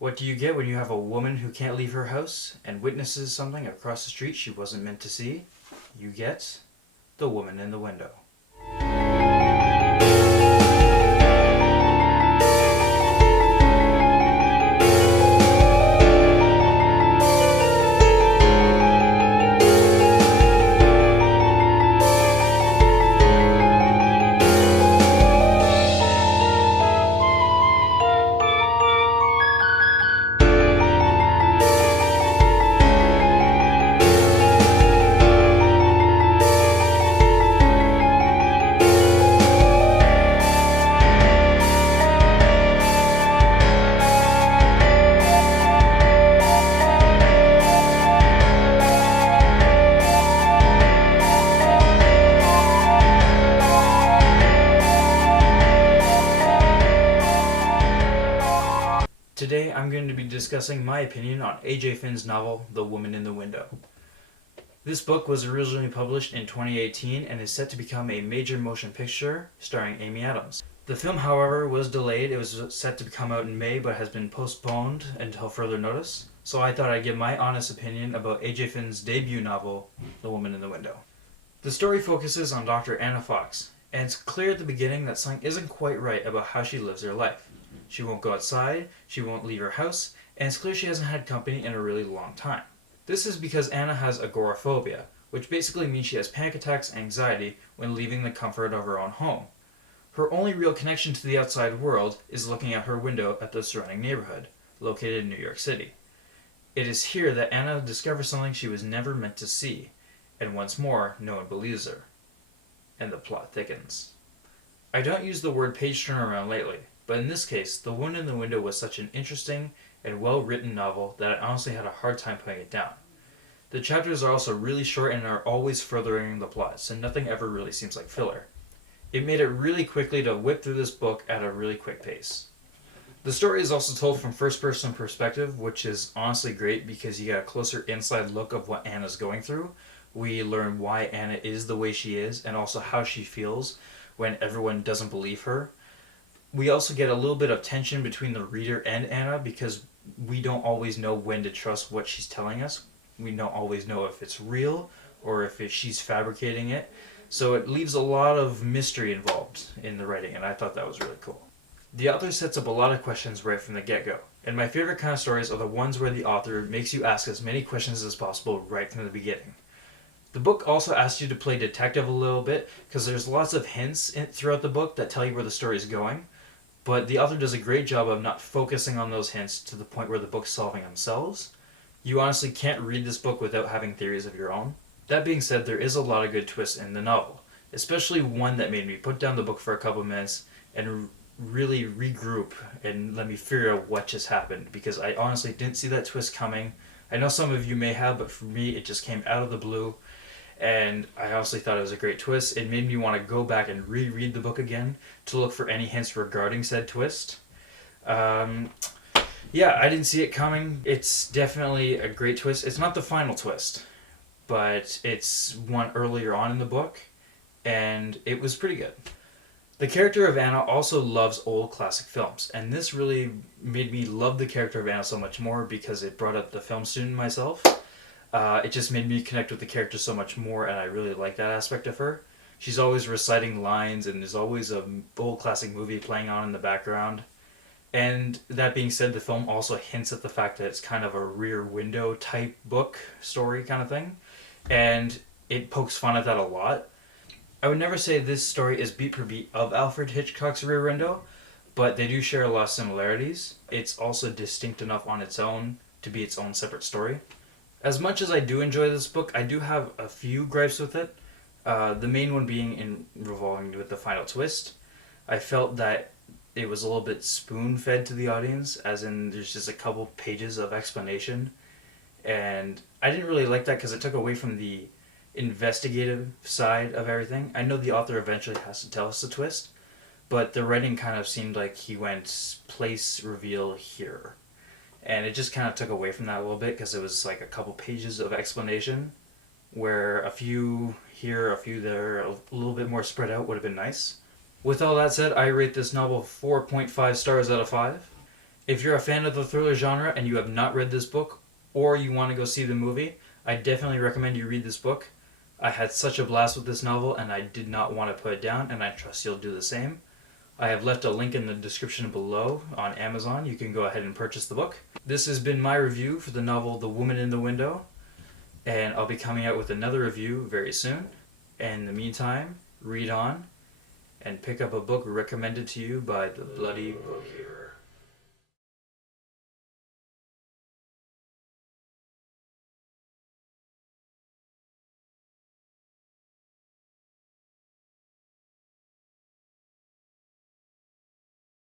What do you get when you have a woman who can't leave her house and witnesses something across the street she wasn't meant to see? You get the woman in the window. Today I'm going to be discussing my opinion on A.J. Finn's novel, The Woman in the Window. This book was originally published in 2018 and is set to become a major motion picture starring Amy Adams. The film, however, was delayed. It was set to come out in May but has been postponed until further notice. So I thought I'd give my honest opinion about A.J. Finn's debut novel, The Woman in the Window. The story focuses on Dr. Anna Fox, and it's clear at the beginning that something isn't quite right about how she lives her life. She won't go outside, she won't leave her house, and it's clear she hasn't had company in a really long time. This is because Anna has agoraphobia, which basically means she has panic attacks and anxiety when leaving the comfort of her own home. Her only real connection to the outside world is looking out her window at the surrounding neighborhood, located in New York City. It is here that Anna discovers something she was never meant to see, and once more, no one believes her. And the plot thickens. I don't use the word page turnaround lately, but in this case, The Woman in the Window was such an interesting and well-written novel that I honestly had a hard time putting it down. The chapters are also really short and are always furthering the plot, so nothing ever really seems like filler. It made it really quickly to whip through this book at a really quick pace. The story is also told from first-person perspective, which is honestly great because you get a closer inside look of what Anna's going through. We learn why Anna is the way she is and also how she feels when everyone doesn't believe her. We also get a little bit of tension between the reader and Anna because we don't always know when to trust what she's telling us. We don't always know if it's real or if she's fabricating it. So it leaves a lot of mystery involved in the writing, and I thought that was really cool. The author sets up a lot of questions right from the get-go, and my favorite kind of stories are the ones where the author makes you ask as many questions as possible right from the beginning. The book also asks you to play detective a little bit because there's lots of hints throughout the book that tell you where the story is going, but the author does a great job of not focusing on those hints to the point where the book's solving themselves. You honestly can't read this book without having theories of your own. That being said, there is a lot of good twists in the novel, especially one that made me put down the book for a couple minutes and really regroup and let me figure out what just happened, because I honestly didn't see that twist coming. I know some of you may have, but for me it just came out of the blue, and I honestly thought it was a great twist. It made me want to go back and reread the book again to look for any hints regarding said twist. Yeah, I didn't see it coming. It's definitely a great twist. It's not the final twist, but it's one earlier on in the book, and it was pretty good. The character of Anna also loves old classic films, and this really made me love the character of Anna so much more because it brought up the film student myself. It just made me connect with the character so much more, and I really like that aspect of her. She's always reciting lines, and there's always an old classic movie playing on in the background. And that being said, the film also hints at the fact that it's kind of a rear window type book story kind of thing, and it pokes fun at that a lot. I would never say this story is beat for beat of Alfred Hitchcock's Rear Window, but they do share a lot of similarities. It's also distinct enough on its own to be its own separate story. As much as I do enjoy this book, I do have a few gripes with it. The main one being revolving with the final twist. I felt that it was a little bit spoon-fed to the audience, as in there's just a couple pages of explanation. And I didn't really like that because it took away from the investigative side of everything. I know the author eventually has to tell us the twist, but the writing kind of seemed like he went place reveal here. And it just kind of took away from that a little bit because it was like a couple pages of explanation where a few here, a few there, a little bit more spread out would have been nice. With all that said, I rate this novel 4.5 stars out of 5. If you're a fan of the thriller genre and you have not read this book, or you want to go see the movie, I definitely recommend you read this book. I had such a blast with this novel and I did not want to put it down, and I trust you'll do the same. I have left a link in the description below on Amazon. You can go ahead and purchase the book. This has been my review for the novel The Woman in the Window, and I'll be coming out with another review very soon. And in the meantime, read on and pick up a book recommended to you by the Bloody-Bookkeeper.